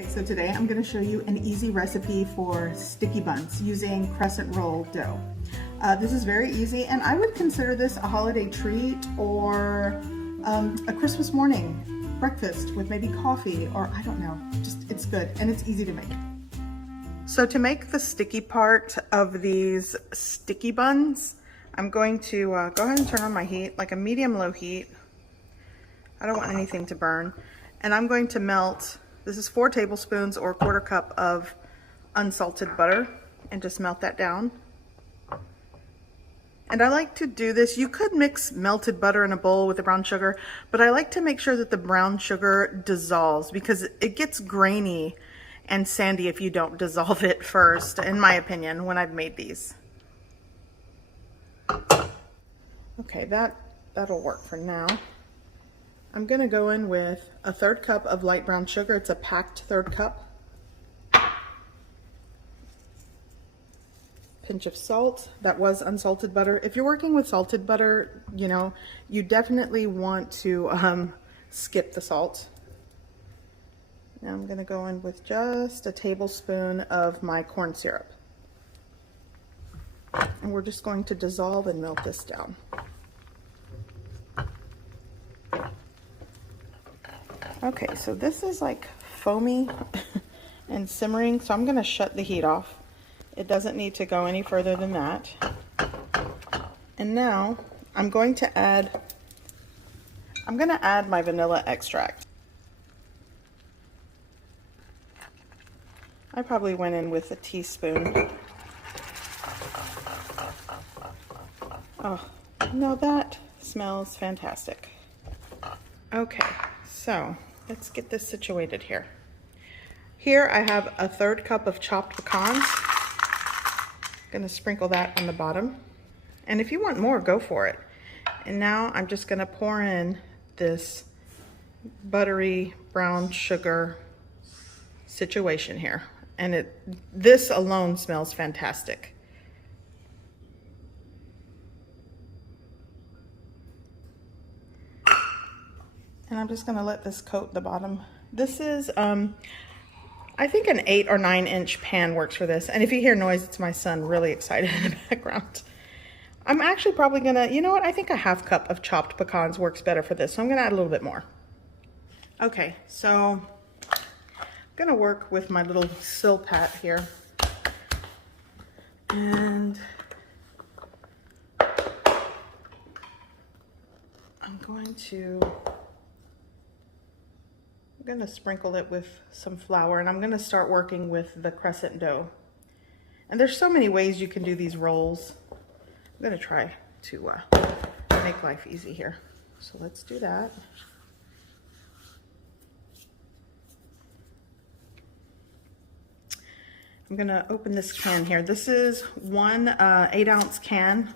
Okay, so today I'm going to show you an easy recipe for sticky buns using crescent roll dough. This is very easy, and I would consider this a holiday treat or a Christmas morning breakfast with maybe coffee, or I don't know, just it's good and it's easy to make. So to make the sticky part of these sticky buns, I'm going to go ahead and turn on my heat, like a medium-low heat. I don't want anything to burn. And I'm going to melt, this is 4 tablespoons or 1/4 cup of unsalted butter, and just melt that down. And I like to do this, you could mix melted butter in a bowl with the brown sugar, but I like to make sure that the brown sugar dissolves because it gets grainy and sandy if you don't dissolve it first, in my opinion, when I've made these. Okay, that'll work for now. I'm gonna go in with a 1/3 cup of light brown sugar. It's a packed 1/3 cup. Pinch of salt. That was unsalted butter. If you're working with salted butter, you know, you definitely want to skip the salt. Now I'm gonna go in with just a tablespoon of my corn syrup. And we're just going to dissolve and melt this down. Okay, so this is like foamy and simmering, so I'm gonna shut the heat off. It doesn't need to go any further than that. And now I'm going to add my vanilla extract. I probably went in with a teaspoon. Oh, no, that smells fantastic. Okay, so let's get this situated here. Here I have a 1/3 cup of chopped pecans. I'm gonna sprinkle that on the bottom. And if you want more, go for it. And now I'm just gonna pour in this buttery brown sugar situation here. And this alone smells fantastic. And I'm just gonna let this coat the bottom. This is, I think an 8 or 9 inch pan works for this. And if you hear noise, it's my son really excited in the background. I'm actually probably gonna, you know what? I think a 1/2 cup of chopped pecans works better for this. So I'm gonna add a little bit more. Okay, so I'm gonna work with my little Silpat here. And I'm gonna sprinkle it with some flour, and I'm gonna start working with the crescent dough. And there's so many ways you can do these rolls. I'm gonna try to make life easy here. So let's do that. I'm gonna open this can here. This is one 8-ounce can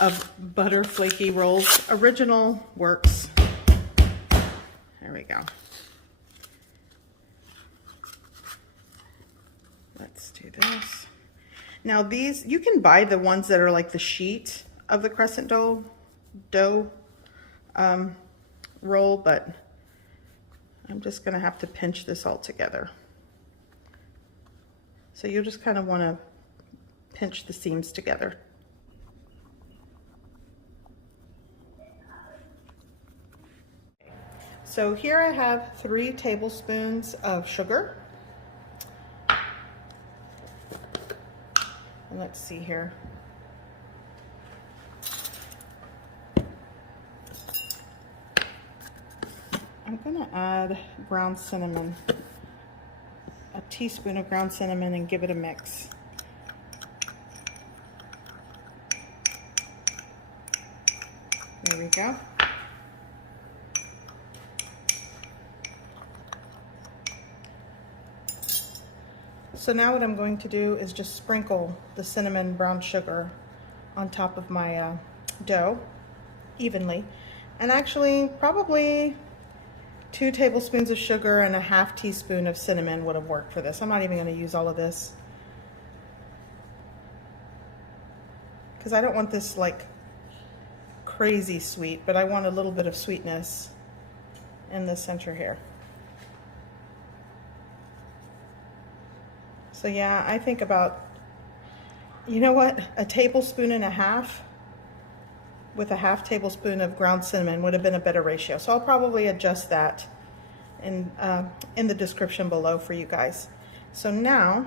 of butter flaky rolls. Original works. There we go. Let's do this. Now these, you can buy the ones that are like the sheet of the crescent dough roll, but I'm just gonna have to pinch this all together. So you'll just kind of want to pinch the seams together. So here I have 3 tablespoons of sugar. And let's see here. I'm gonna add ground cinnamon. A teaspoon of ground cinnamon, and give it a mix. There we go. So now what I'm going to do is just sprinkle the cinnamon brown sugar on top of my dough evenly. And actually probably 2 tablespoons of sugar and a 1/2 teaspoon of cinnamon would have worked for this. I'm not even going to use all of this because I don't want this like crazy sweet, but I want a little bit of sweetness in the center here. So yeah, I think about, you know what, a tablespoon and a half with a half tablespoon of ground cinnamon would have been a better ratio. So I'll probably adjust that in the description below for you guys. So now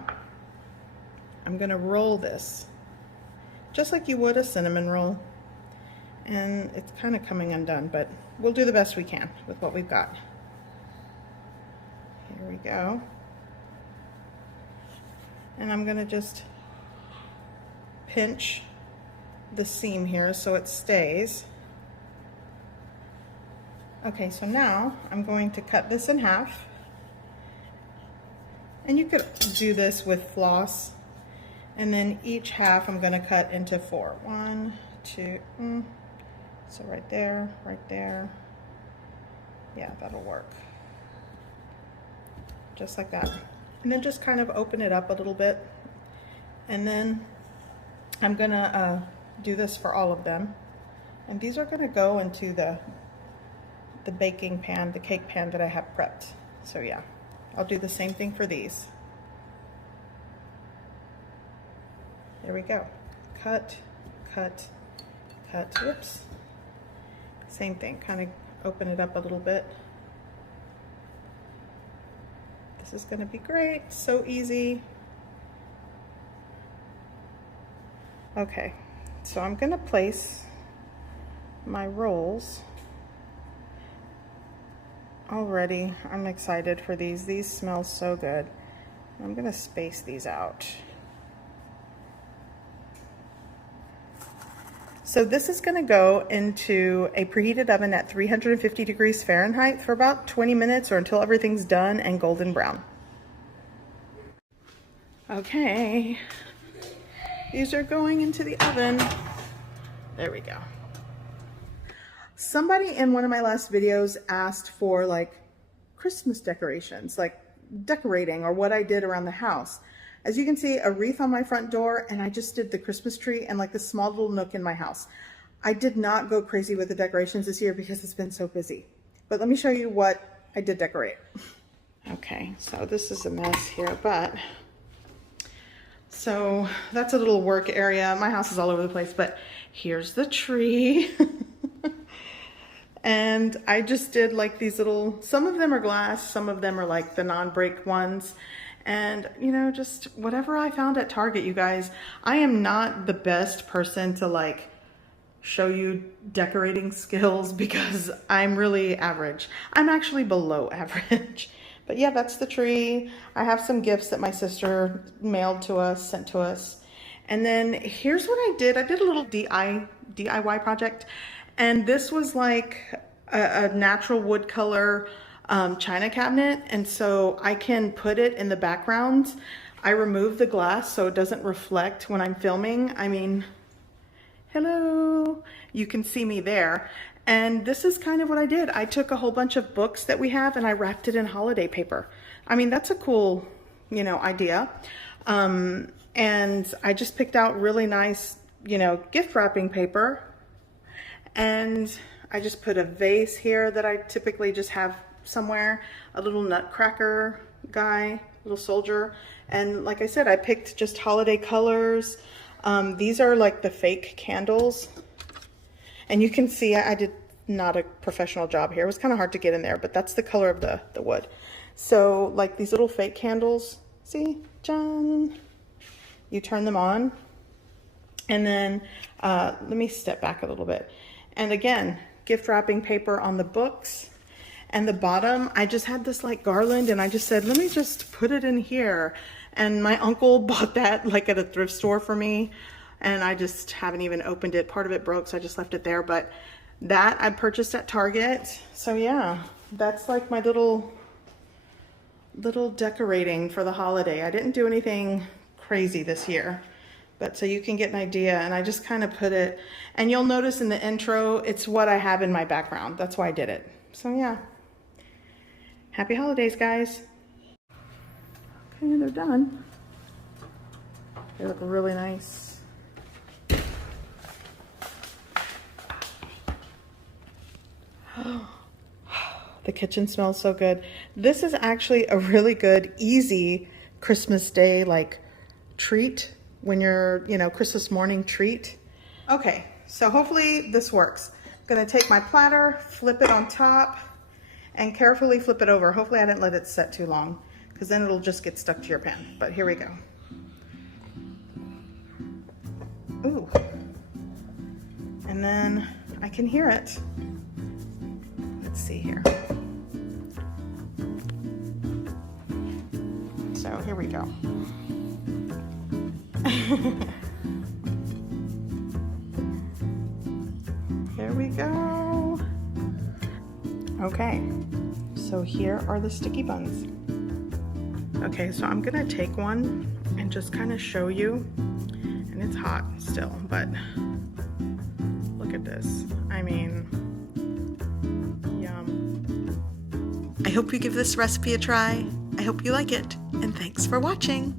I'm gonna roll this just like you would a cinnamon roll. And it's kind of coming undone, but we'll do the best we can with what we've got. Here we go. And I'm gonna just pinch the seam here so it stays. Okay, so now I'm going to cut this in half. And you could do this with floss. And then each half I'm gonna cut into 4. 1, 2, so right there, yeah, that'll work. Just like that. And then just kind of open it up a little bit. And then I'm gonna do this for all of them. And these are gonna go into the baking pan, the cake pan that I have prepped. So yeah, I'll do the same thing for these. There we go. Cut, cut, cut, whoops. Same thing, kind of open it up a little bit. This is gonna be great, so easy. Okay, so I'm gonna place my rolls. Already, I'm excited for these. These smell so good. I'm gonna space these out. So this is gonna go into a preheated oven at 350 degrees Fahrenheit for about 20 minutes or until everything's done and golden brown. Okay, these are going into the oven. There we go. Somebody in one of my last videos asked for like Christmas decorations, like decorating or what I did around the house. As you can see, a wreath on my front door, and I just did the Christmas tree and like the small little nook in my house. I did not go crazy with the decorations this year because it's been so busy. But let me show you what I did decorate. Okay, so this is a mess here, but so that's a little work area. My house is all over the place, but here's the tree. And I just did like these little, some of them are glass, some of them are like the non-break ones. And, you know, just whatever I found at Target, you guys. I am not the best person to like show you decorating skills because I'm really average. I'm actually below average. But yeah, that's the tree. I have some gifts that my sister mailed to us, sent to us. And then here's what I did. I did a little DIY project. And this was like a natural wood color china cabinet, and so I can put it in the background. I remove the glass so it doesn't reflect when I'm filming. I mean, hello, you can see me there. And this is kind of what I did. I took a whole bunch of books that we have and I wrapped it in holiday paper. I mean, that's a cool, you know, idea. And I just picked out really nice, you know, gift wrapping paper. And I just put a vase here that I typically just have somewhere, a little nutcracker guy, little soldier. And like I said, I picked just holiday colors. These are like the fake candles. And you can see I did not a professional job here. It was kind of hard to get in there, but that's the color of the wood. So like these little fake candles, see, John, you turn them on. And then let me step back a little bit. And again, gift wrapping paper on the books. And the bottom, I just had this like garland and I just said, let me just put it in here. And my uncle bought that like at a thrift store for me. And I just haven't even opened it. Part of it broke, so I just left it there. But that I purchased at Target. So yeah, that's like my little decorating for the holiday. I didn't do anything crazy this year. But so you can get an idea, and I just kind of put it, and you'll notice in the intro, it's what I have in my background. That's why I did it. So yeah. Happy holidays, guys. Okay, they're done. They look really nice. The kitchen smells so good. This is actually a really good, easy Christmas Day like treat when you're, you know, Christmas morning treat. Okay, so hopefully this works. I'm gonna take my platter, flip it on top, and carefully flip it over. Hopefully I didn't let it set too long, because then it'll just get stuck to your pan. But here we go. Ooh. And then I can hear it. Let's see here. So here we go. Here we go. Okay, so here are the sticky buns. Okay, so I'm gonna take one and just kind of show you, and it's hot still, but look at this. I mean, yum. I hope you give this recipe a try. I hope you like it, and thanks for watching.